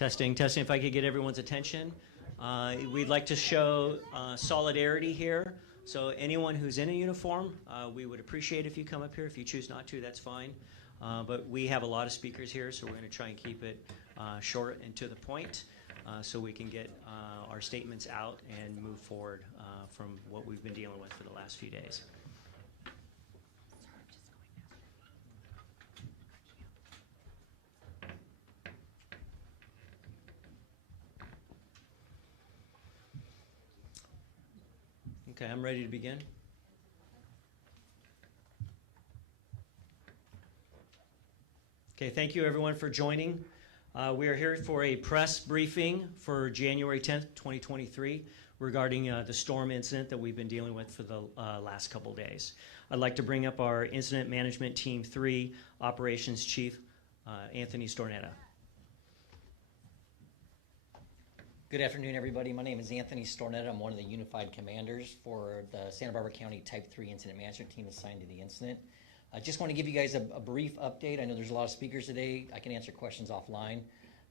Testing, testing. If I could get everyone's attention. We'd like to show solidarity here. So anyone who's in a uniform, we would appreciate if you come up here. If you choose not to, that's fine. But we have a lot of speakers here, so we're going to try and keep it short and to the point so we can get our statements out and move forward from what we've been dealing with for the last few days. Okay, I'm ready to begin. Okay, thank you everyone for joining. We are here for a press briefing for January 10th, 2023 regarding the storm incident that we've been dealing with for the last couple days. I'd like to bring up our Incident Management Team 3 Operations Chief, Anthony Stornetta. Good afternoon, everybody. My name is Anthony Stornetta. I'm one of the Unified Commanders for the Santa Barbara County Type 3 Incident Management Team assigned to the incident. I just want to give you guys a brief update. I know there's a lot of speakers today. I can answer questions offline.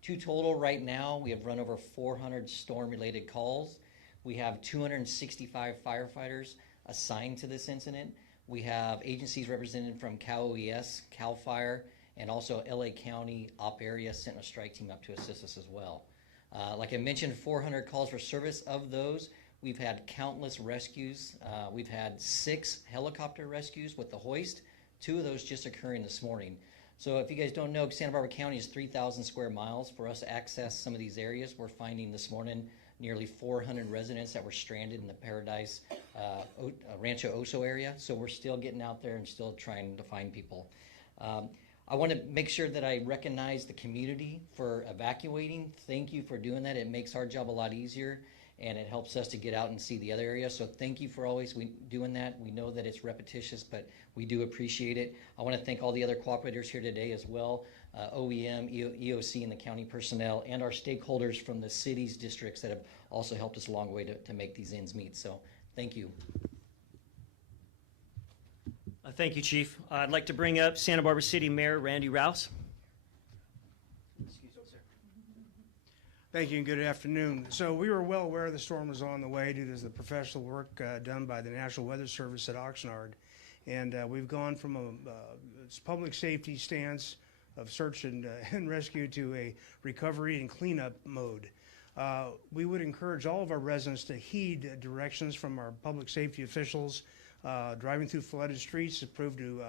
Two total right now. We have run over 400 storm-related calls. We have 265 firefighters assigned to this incident. We have agencies represented from Cal OES, Cal Fire, and also LA County Op Area sent a strike team up to assist us as well. Like I mentioned, 400 calls for service. Of those, we've had countless rescues. We've had 6 helicopter rescues with the hoist, 2 of those just occurring this morning. So if you guys don't know, Santa Barbara County is 3,000 square miles. For us to access some of these areas, we're finding this morning nearly 400 residents that were stranded in the Paradise Rancho Oso area. So we're still getting out there and still trying to find people. I want to make sure that I recognize the community for evacuating. Thank you for doing that. It makes our job a lot easier, and it helps us to get out and see the other area. So thank you for always doing that. We know that it's repetitious, but we do appreciate it. I want to thank all the other cooperators here today as well, OEM, EOC, and the county personnel, and our stakeholders from the cities, districts that have also helped us along the way to make these ends meet. So thank you. Thank you, Chief. I'd like to bring up Santa Barbara City Mayor Randy Rouse. Excuse me, sir. Thank you and good afternoon. So we were well aware the storm was on the way due to the professional work done by the National Weather Service at Oxnard. And we've gone from a public safety stance of search and rescue to a recovery and cleanup mode. We would encourage all of our residents to heed directions from our public safety officials. Driving through flooded streets has proved to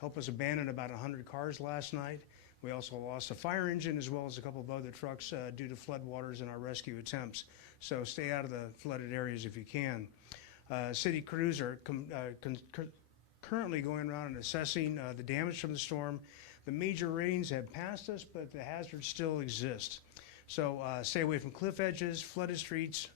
help us abandon about 100 cars last night. We also lost a fire engine as well as a couple of other trucks due to floodwaters in our rescue attempts. So stay out of the flooded areas if you can. City crews are currently going around and assessing the damage from the storm. The major rains have passed us, but the hazards still exist. So stay away from cliff edges, flooded streets,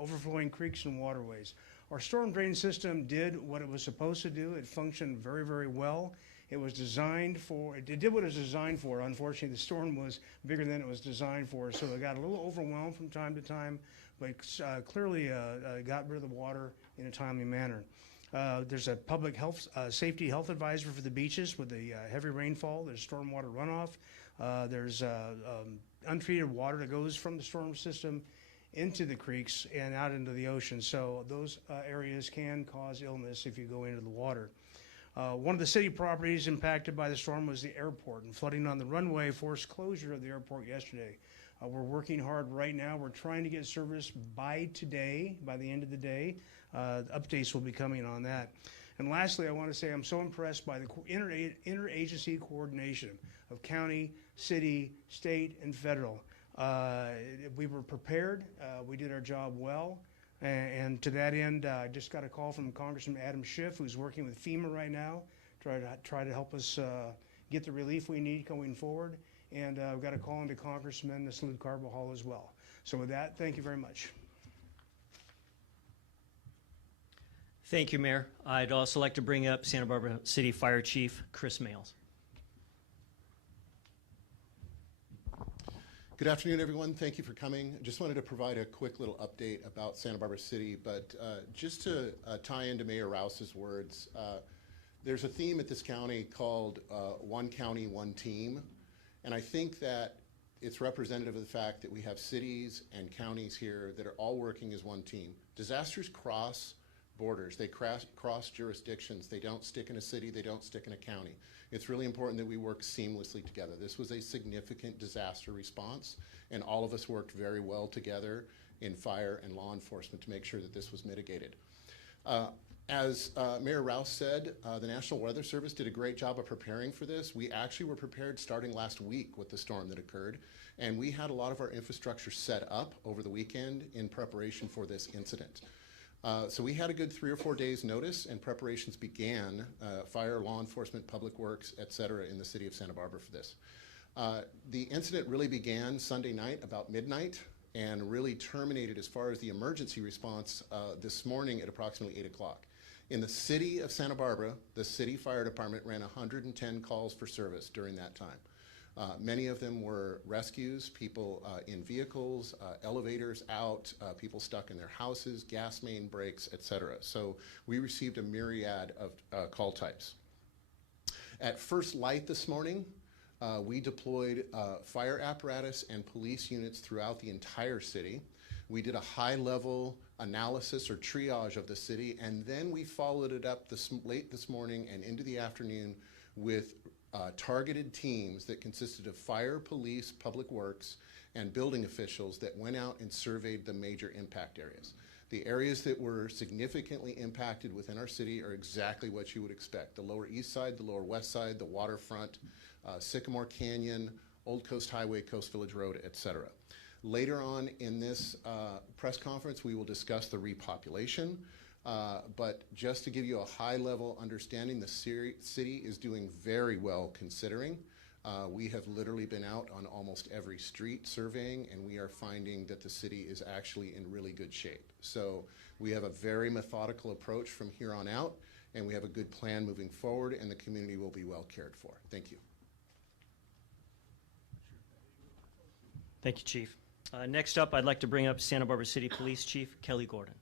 overflowing creeks and waterways. Our storm drain system did what it was supposed to do. It functioned very, very well. It was designed for, it did what it was designed for. Unfortunately, the storm was bigger than it was designed for, so it got a little overwhelmed from time to time, but clearly got rid of the water in a timely manner. There's a public health, safety health advisor for the beaches with the heavy rainfall. There's stormwater runoff. There's untreated water that goes from the storm system into the creeks and out into the ocean. So those areas can cause illness if you go into the water. One of the city properties impacted by the storm was the airport, and flooding on the runway forced closure of the airport yesterday. We're working hard right now. We're trying to get service by today, by the end of the day. Updates will be coming on that. And lastly, I want to say I'm so impressed by the interagency coordination of county, city, state, and federal. We were prepared. We did our job well. And to that end, I just got a call from Congressman Adam Schiff, who's working with FEMA right now, try to help us get the relief we need going forward. And we've got a call into Congressman Salud Carbajal as well. So with that, thank you very much. Thank you, Mayor. I'd also like to bring up Santa Barbara City Fire Chief Chris Males. Good afternoon, everyone. Thank you for coming. Just wanted to provide a quick little update about Santa Barbara City, but just to tie into Mayor Rouse's words, there's a theme at this county called One County, One Team, and I think that it's representative of the fact that we have cities and counties here that are all working as one team. Disasters cross borders, they cross jurisdictions. They don't stick in a city, they don't stick in a county. It's really important that we work seamlessly together. This was a significant disaster response, and all of us worked very well together in fire and law enforcement to make sure that this was mitigated. As Mayor Rouse said, the National Weather Service did a great job of preparing for this. We actually were prepared starting last week with the storm that occurred, and we had a lot of our infrastructure set up over the weekend in preparation for this incident. So we had a good 3 or 4 days notice, and preparations began, fire, law enforcement, public works, et cetera, in the city of Santa Barbara for this. The incident really began Sunday night about midnight and really terminated as far as the emergency response this morning at approximately 8 o'clock. In the city of Santa Barbara, the city fire department ran 110 calls for service during that time. Many of them were rescues, people in vehicles, elevators out, people stuck in their houses, gas main breaks, et cetera. So we received a myriad of call types. At first light this morning, we deployed fire apparatus and police units throughout the entire city. We did a high-level analysis or triage of the city, and then we followed it up late this morning and into the afternoon with targeted teams that consisted of fire, police, public works, and building officials that went out and surveyed the major impact areas. The areas that were significantly impacted within our city are exactly what you would expect. The Lower East Side, the Lower West Side, the waterfront, Sycamore Canyon, Old Coast Highway, Coast Village Road, et cetera. Later on in this press conference, we will discuss the repopulation. But just to give you a high-level understanding, the city is doing very well considering. We have literally been out on almost every street surveying, and we are finding that the city is actually in really good shape. So we have a very methodical approach from here on out, and we have a good plan moving forward, and the community will be well cared for. Thank you. Thank you, Chief. Next up, I'd like to bring up Santa Barbara City Police Chief Kelly Gordon.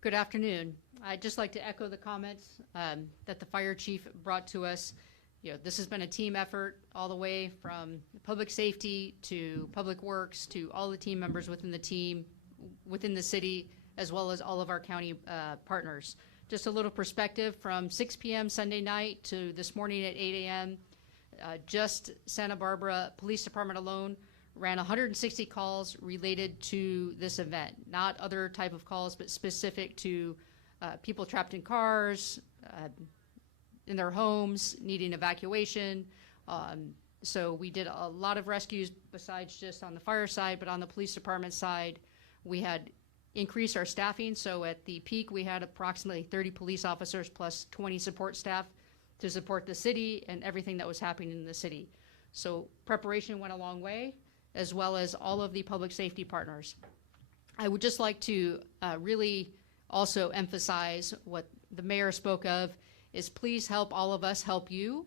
Good afternoon. I'd just like to echo the comments that the fire chief brought to us. You know, this has been a team effort all the way from public safety to public works to all the team members within the team, within the city, as well as all of our county partners. Just a little perspective from 6 p.m. Sunday night to this morning at 8 a.m., just Santa Barbara Police Department alone ran 160 calls related to this event, not other type of calls, but specific to people trapped in cars, in their homes, needing evacuation. So we did a lot of rescues besides just on the fire side, but on the police department side, we had increased our staffing. So at the peak, we had approximately 30 police officers plus 20 support staff to support the city and everything that was happening in the city. So preparation went a long way, as well as all of the public safety partners. I would just like to really also emphasize what the mayor spoke of is please help all of us help you.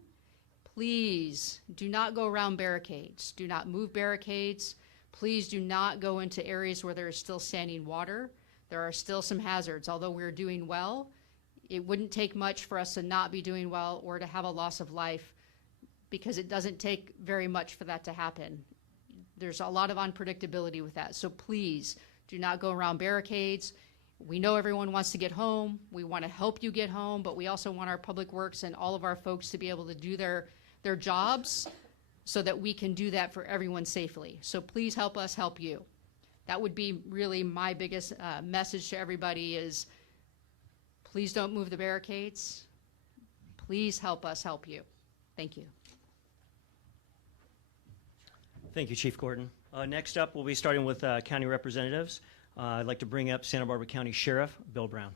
Please do not go around barricades. Do not move barricades. Please do not go into areas where there is still standing water. There are still some hazards. Although we're doing well, it wouldn't take much for us to not be doing well or to have a loss of life, because it doesn't take very much for that to happen. There's a lot of unpredictability with that. So please do not go around barricades. We know everyone wants to get home. We want to help you get home, but we also want our public works and all of our folks to be able to do their jobs so that we can do that for everyone safely. So please help us help you. That would be really my biggest message to everybody is please don't move the barricades. Please help us help you. Thank you. Thank you, Chief Gordon. Next up, we'll be starting with county representatives. I'd like to bring up Santa Barbara County Sheriff Bill Brown.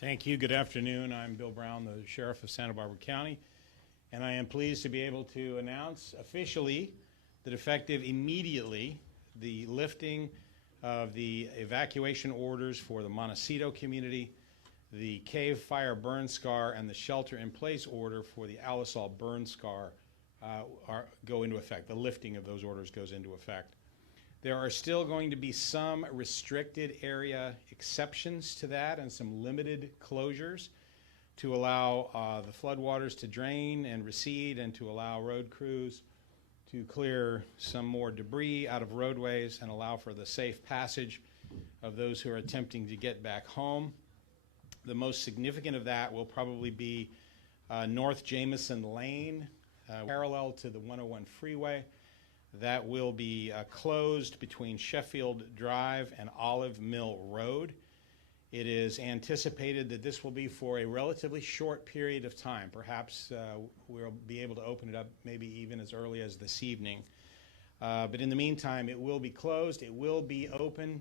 Thank you. Good afternoon. I'm Bill Brown, the Sheriff of Santa Barbara County, and I am pleased to be able to announce officially that effective immediately, the lifting of the evacuation orders for the Montecito community, the Cave Fire Burn Scar, and the Shelter-in-Place order for the Alisal Burn Scar go into effect. The lifting of those orders goes into effect. There are still going to be some restricted area exceptions to that and some limited closures to allow the floodwaters to drain and recede and to allow road crews to clear some more debris out of roadways and allow for the safe passage of those who are attempting to get back home. The most significant of that will probably be North Jameson Lane, parallel to the 101 freeway. That will be closed between Sheffield Drive and Olive Mill Road. It is anticipated that this will be for a relatively short period of time. Perhaps we'll be able to open it up maybe even as early as this evening. But in the meantime, it will be closed. It will be open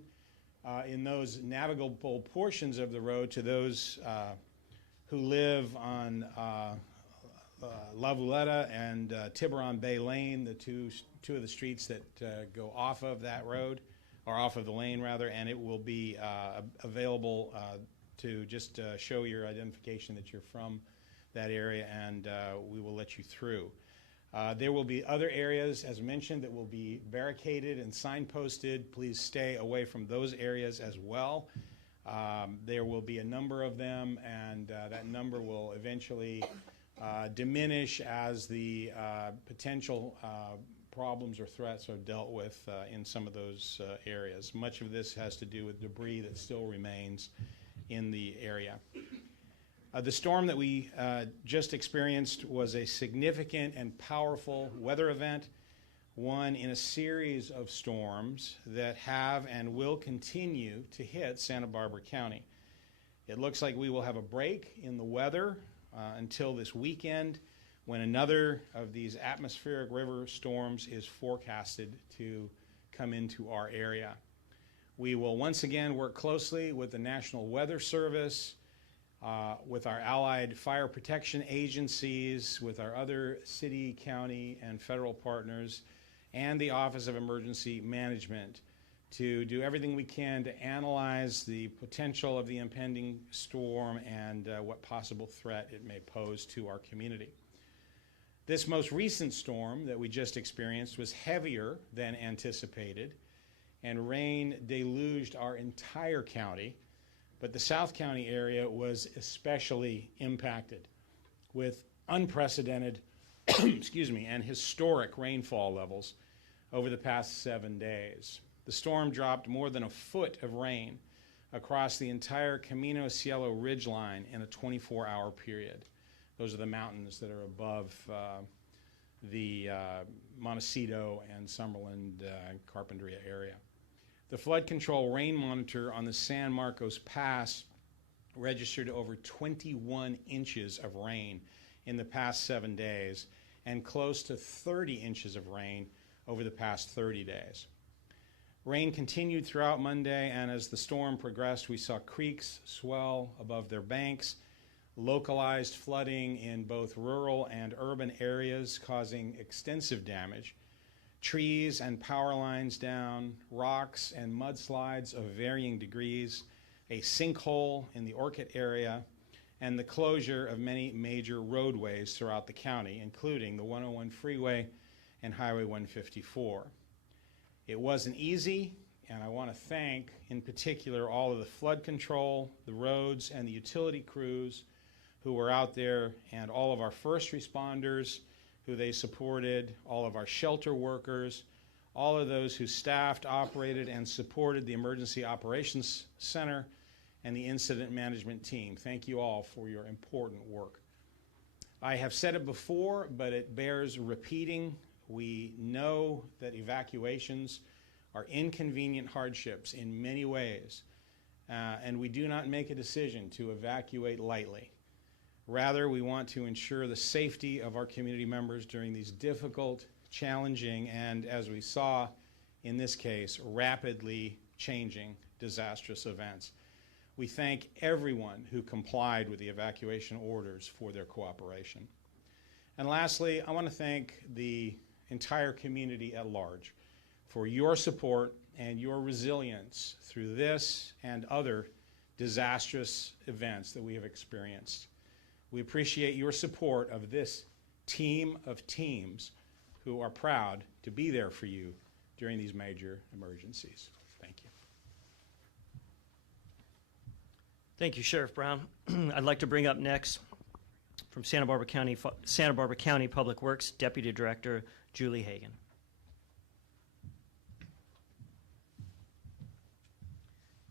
in those navigable portions of the road to those who live on La Vuleta and Tiburon Bay Lane, the two of the streets that go off of that road, or off of the lane rather, and it will be available to just show your identification that you're from that area, and we will let you through. There will be other areas, as mentioned, that will be barricaded and signposted. Please stay away from those areas as well. There will be a number of them, and that number will eventually diminish as the potential problems or threats are dealt with in some of those areas. Much of this has to do with debris that still remains in the area. The storm that we just experienced was a significant and powerful weather event, one in a series of storms that have and will continue to hit Santa Barbara County. It looks like we will have a break in the weather until this weekend, when another of these atmospheric river storms is forecasted to come into our area. We will once again work closely with the National Weather Service, with our allied fire protection agencies, with our other city, county, and federal partners, and the Office of Emergency Management to do everything we can to analyze the potential of the impending storm and what possible threat it may pose to our community. This most recent storm that we just experienced was heavier than anticipated, and rain deluged our entire county, but the South County area was especially impacted with unprecedented and historic rainfall levels over the past 7 days. The storm dropped more than a foot of rain across the entire Camino Cielo ridgeline in a 24-hour period. Those are the mountains that are above the Montecito and Summerland, Carpinteria area. The flood control rain monitor on the San Marcos Pass registered over 21 inches of rain in the past 7 days and close to 30 inches of rain over the past 30 days. Rain continued throughout Monday, and as the storm progressed, we saw creeks swell above their banks, localized flooding in both rural and urban areas causing extensive damage, trees and power lines down, rocks and mudslides of varying degrees, a sinkhole in the Orchid area, and the closure of many major roadways throughout the county, including the 101 freeway and Highway 154. It wasn't easy, and I want to thank, in particular, all of the flood control, the roads, and the utility crews who were out there, and all of our first responders who they supported, all of our shelter workers, all of those who staffed, operated, and supported the Emergency Operations Center and the Incident Management Team. Thank you all for your important work. I have said it before, but it bears repeating. We know that evacuations are inconvenient hardships in many ways, and we do not make a decision to evacuate lightly. Rather, we want to ensure the safety of our community members during these difficult, challenging, and, as we saw in this case, rapidly changing disastrous events. We thank everyone who complied with the evacuation orders for their cooperation. And lastly, I want to thank the entire community at large for your support and your resilience through this and other disastrous events that we have experienced. We appreciate your support of this team of teams who are proud to be there for you during these major emergencies. Thank you. Thank you, Sheriff Brown. I'd like to bring up next from Santa Barbara County Public Works Deputy Director Julie Hagan.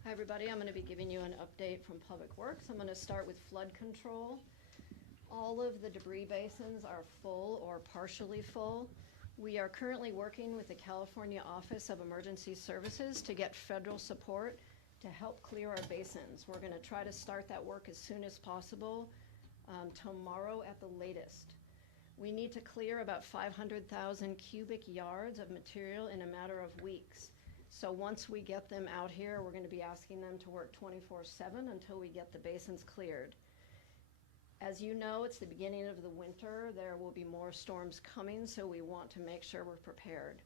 Hi, everybody. I'm going to be giving you an update from Public Works. I'm going to start with flood control. All of the debris basins are full or partially full. We are currently working with the California Office of Emergency Services to get federal support to help clear our basins. We're going to try to start that work as soon as possible, tomorrow at the latest. We need to clear about 500,000 cubic yards of material in a matter of weeks. So once we get them out here, we're going to be asking them to work 24/7 until we get the basins cleared. As you know, it's the beginning of the winter. There will be more storms coming, so we want to make sure we're prepared.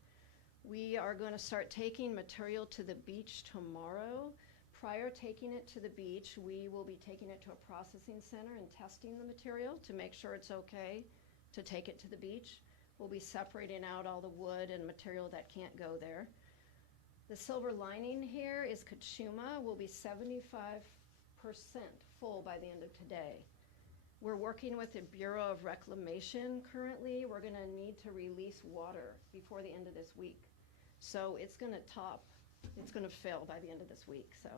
We are going to start taking material to the beach tomorrow. Prior to taking it to the beach, we will be taking it to a processing center and testing the material to make sure it's okay to take it to the beach. We'll be separating out all the wood and material that can't go there. The silver lining here is Kachuma will be 75% full by the end of today. We're working with the Bureau of Reclamation currently. We're going to need to release water before the end of this week. So it's going to fill by the end of this week. So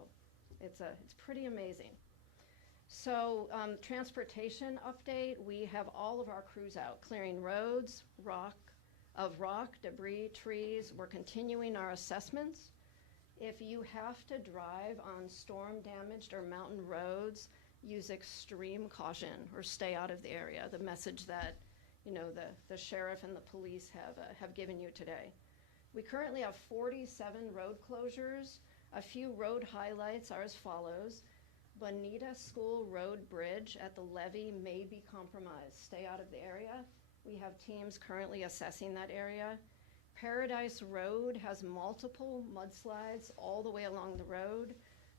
it's pretty amazing. So transportation update, we have all of our crews out clearing roads, rock, debris, trees. We're continuing our assessments. If you have to drive on storm damaged or mountain roads, use extreme caution or stay out of the area. The message that, the sheriff and the police have given you today. We currently have 47 road closures. A few road highlights are as follows. Bonita School Road Bridge at the levee may be compromised. Stay out of the area. We have teams currently assessing that area. Paradise Road has multiple mudslides all the way along the road.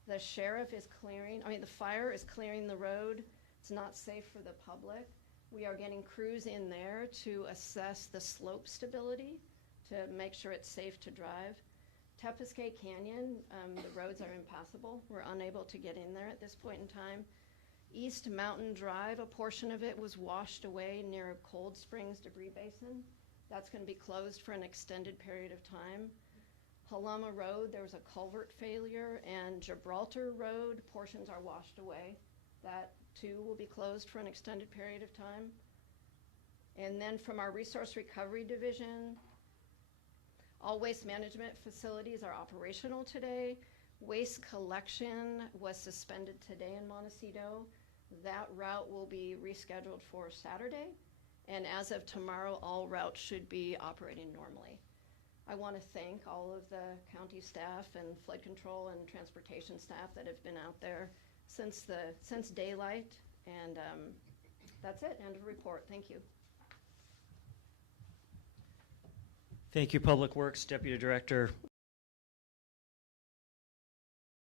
The fire is clearing the road. It's not safe for the public. We are getting crews in there to assess the slope stability to make sure it's safe to drive. Tepesquay Canyon, the roads are impassable. We're unable to get in there at this point in time. East Mountain Drive, a portion of it was washed away near Cold Springs debris basin. That's going to be closed for an extended period of time. Palama Road, there was a culvert failure, and Gibraltar Road, portions are washed away. That too will be closed for an extended period of time. And then from our Resource Recovery Division, all waste management facilities are operational today. Waste collection was suspended today in Montecito. That route will be rescheduled for Saturday. And as of tomorrow, all routes should be operating normally. I want to thank all of the county staff and flood control and transportation staff that have been out there since daylight. And that's it. End of report. Thank you. Thank you, Public Works Deputy Director,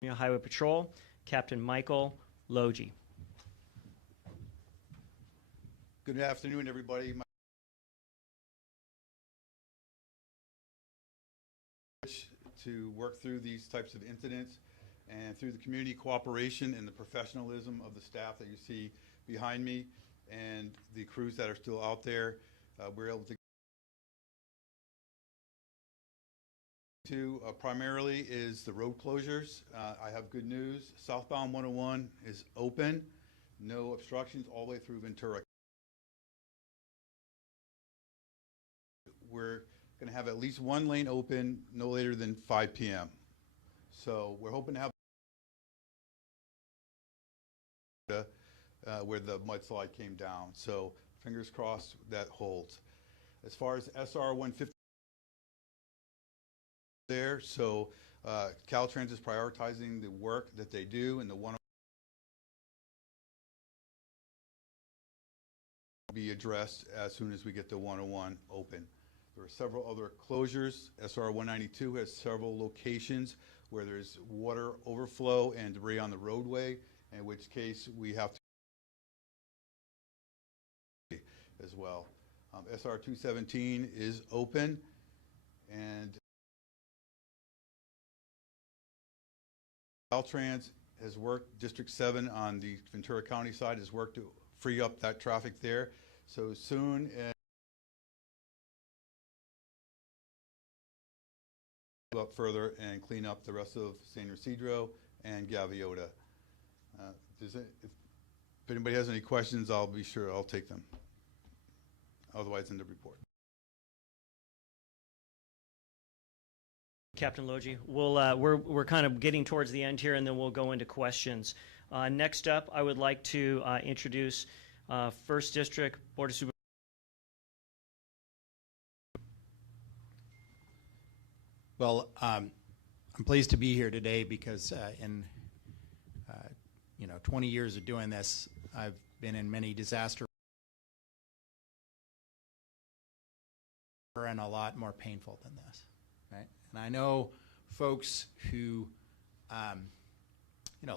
Highway Patrol, Captain Michael Logie. Good afternoon, everybody. To work through these types of incidents and through the community cooperation and the professionalism of the staff that you see behind me and the crews that are still out there, we're able to primarily is the road closures. I have good news. Southbound 101 is open. No obstructions all the way through Ventura. We're going to have at least one lane open no later than 5 p.m. So we're hoping to have where the mudslide came down. So fingers crossed that holds. As far as SR 150 there, so Caltrans is prioritizing the work that they do, and the one will be addressed as soon as we get the 101 open. There are several other closures. SR 192 has several locations where there's water overflow and debris on the roadway, in which case we have to as well. SR 217 is open, and Caltrans has worked, District 7 on the Ventura County side has worked to free up that traffic there. So soon as up further and clean up the rest of San Ysidro and Gaviota. If anybody has any questions, I'll be sure I'll take them. Otherwise, in the report. Captain Logie, we're kind of getting towards the end here, and then we'll go into questions. Next up, I would like to introduce First District Board of Supervisors. Well, I'm pleased to be here today because in 20 years of doing this, I've been in many disaster and a lot more painful than this, right? And I know folks who,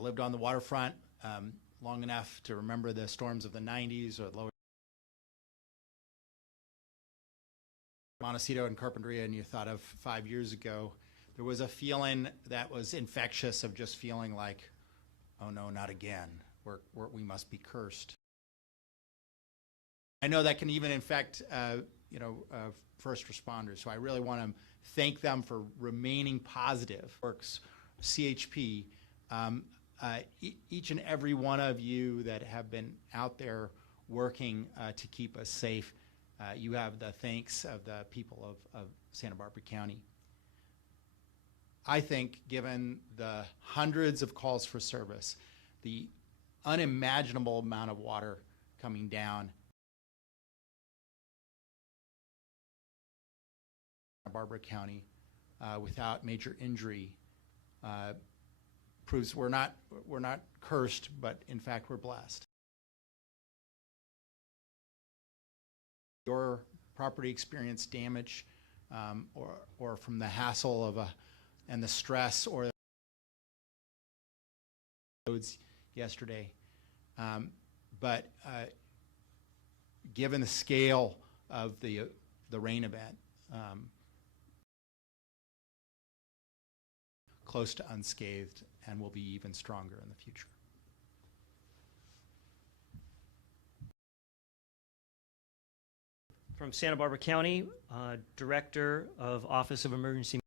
lived on the waterfront long enough to remember the storms of the 90s or lower Montecito and Carpinteria, and you thought of 5 years ago, there was a feeling that was infectious of just feeling like, oh no, not again. We must be cursed. I know that can even infect, first responders. So I really want to thank them for remaining positive. Works, CHP, each and every one of you that have been out there working to keep us safe. You have the thanks of the people of Santa Barbara County. I think, given the hundreds of calls for service, the unimaginable amount of water coming down, Santa Barbara County without major injury proves we're not cursed, but in fact we're blessed. Your property experienced damage or from the hassle of and the stress or roads yesterday. But given the scale of the rain event, close to unscathed and will be even stronger in the future. From Santa Barbara County, Director of Office of Emergency.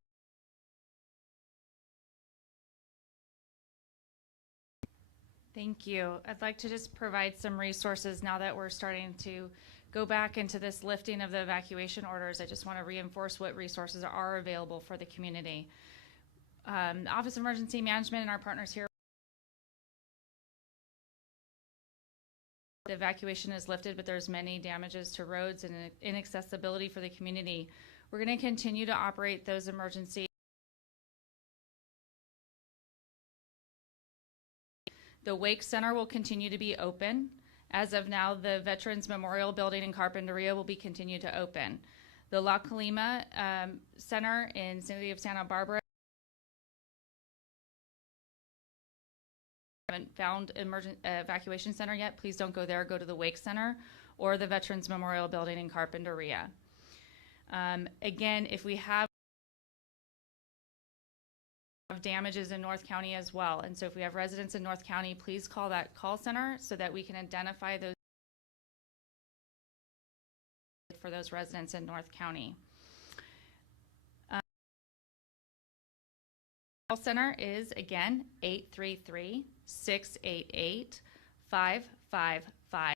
Thank you. I'd like to just provide some resources now that we're starting to go back into this lifting of the evacuation orders. I just want to reinforce what resources are available for the community. The Office of Emergency Management and our partners here. The evacuation is lifted, but there's many damages to roads and inaccessibility for the community. We're going to continue to operate those emergency. The Wake Center will continue to be open. As of now, the Veterans Memorial Building in Carpinteria will be continued to open. The La Colima Center in the city of Santa Barbara haven't found evacuation center yet. Please don't go there. Go to the Wake Center or the Veterans Memorial Building in Carpinteria. Again, if we have damages in North County as well, and so if we have residents in North County, please call that call center so that we can identify those for those residents in North County. Call center is again 833-688-555-11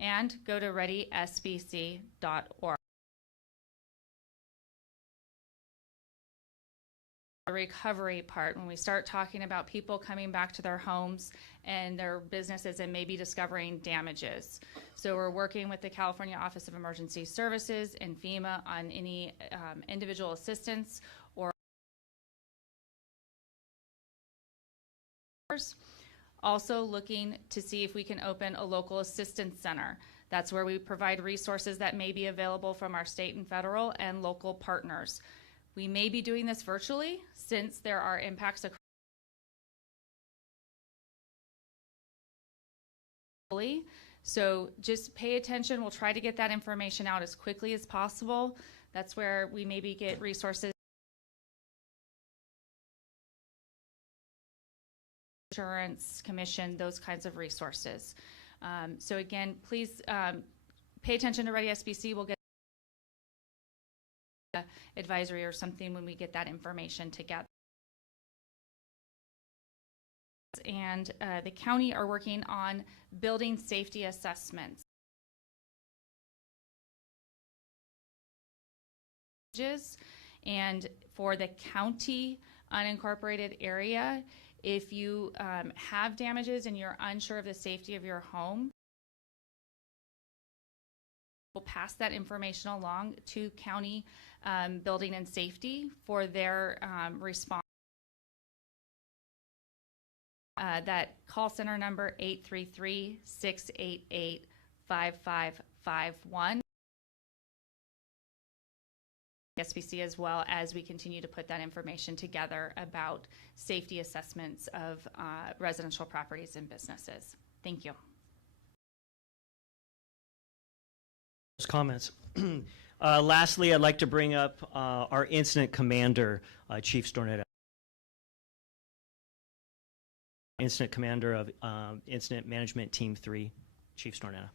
and go to readysbc.org. The recovery part, when we start talking about people coming back to their homes and their businesses and maybe discovering damages. So we're working with the California Office of Emergency Services and FEMA on any individual assistance or also looking to see if we can open a local assistance center. That's where we provide resources that may be available from our state and federal and local partners. We may be doing this virtually since there are impacts across. So just pay attention. We'll try to get that information out as quickly as possible. That's where we maybe get resources insurance, commission, those kinds of resources. So again, please pay attention to Ready SBC. We'll get advisory or something when we get that information together. And the county are working on building safety assessments. And for the county unincorporated area, if you have damages and you're unsure of the safety of your home, we'll pass that information along to county building and safety for their response. That call center number 833-688-5551. SBC, as well as we continue to put that information together about safety assessments of residential properties and businesses. Thank you. Comments. Lastly, I'd like to bring up our incident commander, Chief Stornetta. Incident commander of Incident Management Team 3, Chief Stornetta.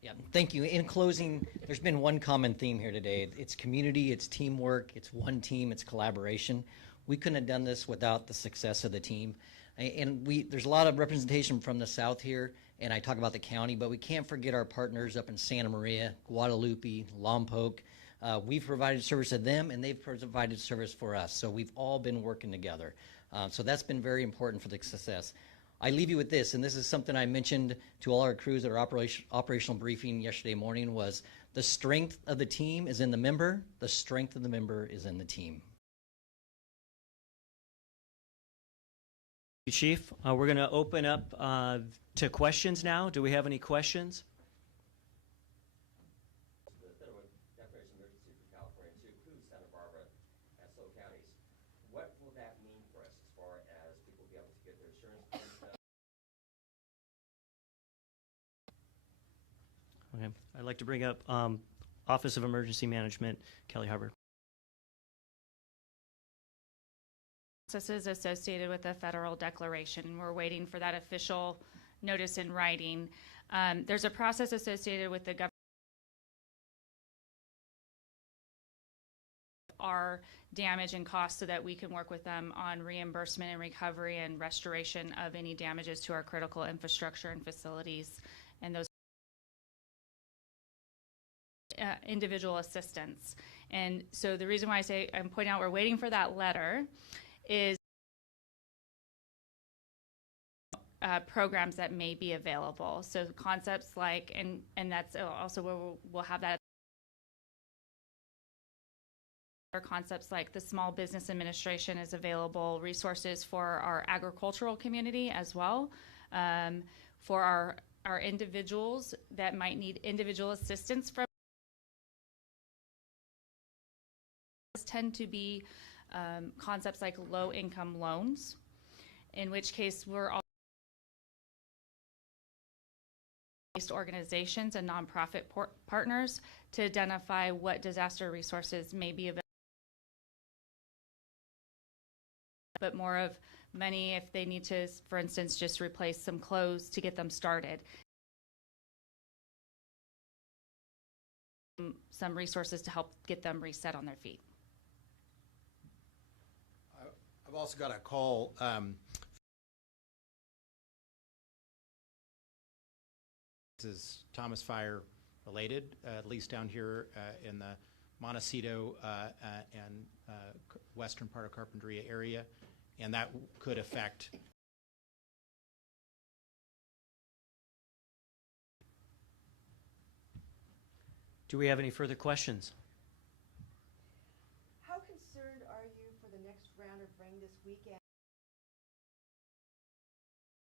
Yeah, thank you. In closing, there's been one common theme here today. It's community, it's teamwork, it's one team, it's collaboration. We couldn't have done this without the success of the team. And there's a lot of representation from the South here, and I talk about the county, but we can't forget our partners up in Santa Maria, Guadalupe, Lompoc. We've provided service to them, and they've provided service for us. So we've all been working together. So that's been very important for the success. I leave you with this, and this is something I mentioned to all our crews at our operational briefing yesterday morning, was the strength of the team is in the member, the strength of the member is in the team. Chief, we're going to open up to questions now. Do we have any questions? The federal declaration of emergency for California to include Santa Barbara as sole counties. What will that mean for us as far as people be able to get their insurance claims done? Okay. I'd like to bring up Office of Emergency Management, Kelly Hubbard. Processes associated with the federal declaration. We're waiting for that official notice in writing. There's a process associated with the government. Our damage and costs so that we can work with them on reimbursement and recovery and restoration of any damages to our critical infrastructure and facilities and those individual assistance. And so the reason why I'm pointing out we're waiting for that letter is programs that may be available. So concepts like, and that's also where we'll have that, or concepts like the Small Business Administration is available, resources for our agricultural community as well, for our individuals that might need individual assistance from tend to be concepts like low-income loans, in which case we're all organizations and nonprofit partners to identify what disaster resources may be available, but more of money if they need to, for instance, just replace some clothes to get them started. Some resources to help get them reset on their feet. I've also got a call this is Thomas Fire related, at least down here in the Montecito and western part of Carpinteria area, and that could affect Do we have any further questions? How concerned are you for the next round of rain this weekend?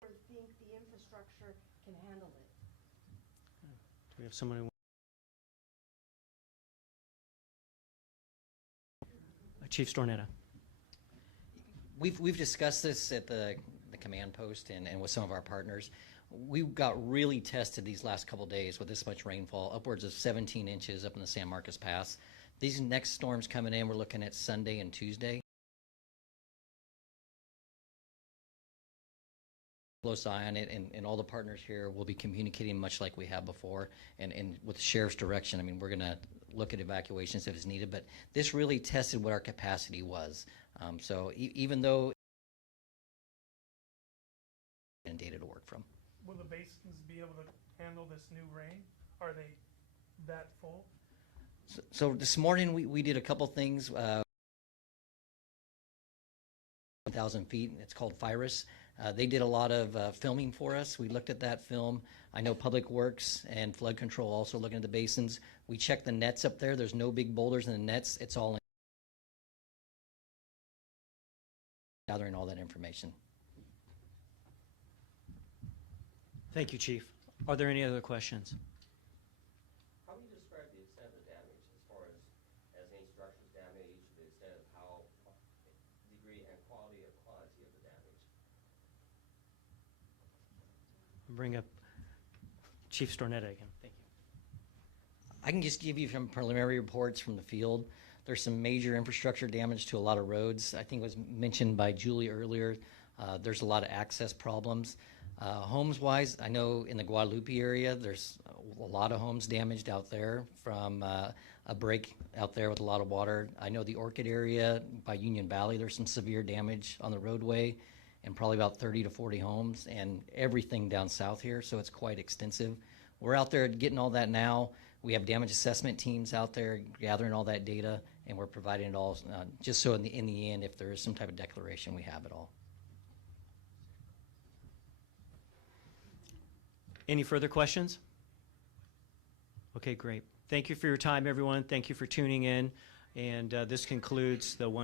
Or think the infrastructure can handle it? Do we have someone who... Chief Stornetta. We've discussed this at the command post and with some of our partners. We got really tested these last couple days with this much rainfall, upwards of 17 inches up in the San Marcos Pass. These next storms coming in, we're looking at Sunday and Tuesday. close eye on it, and all the partners here will be communicating much like we have before. And with the sheriff's direction, I mean, we're going to look at evacuations if it's needed, but this really tested what our capacity was. So even though and data to work from. Will the basins be able to handle this new rain? Are they that full? So this morning we did a couple things. 1,000 feet. It's called Virus. They did a lot of filming for us. We looked at that film. I know Public Works and Flood Control also looking at the basins. We checked the nets up there. There's no big boulders in the nets. It's all in gathering all that information. Thank you, Chief. Are there any other questions? How would you describe the extent of the damage as far as any structures damaged, the extent of how degree and quality of the damage? Bring up Chief Stornetta again. Thank you. I can just give you some preliminary reports from the field. There's some major infrastructure damage to a lot of roads. I think it was mentioned by Julie earlier. There's a lot of access problems. Homes-wise, I know in the Guadalupe area, there's a lot of homes damaged out there from a break out there with a lot of water. I know the Orchid area by Union Valley, there's some severe damage on the roadway and probably about 30 to 40 homes and everything down south here, so it's quite extensive. We're out there getting all that now. We have damage assessment teams out there gathering all that data, and we're providing it all just so in the end, if there is some type of declaration, we have it all. Any further questions? Okay, great. Thank you for your time, everyone. Thank you for tuning in. And this concludes the one.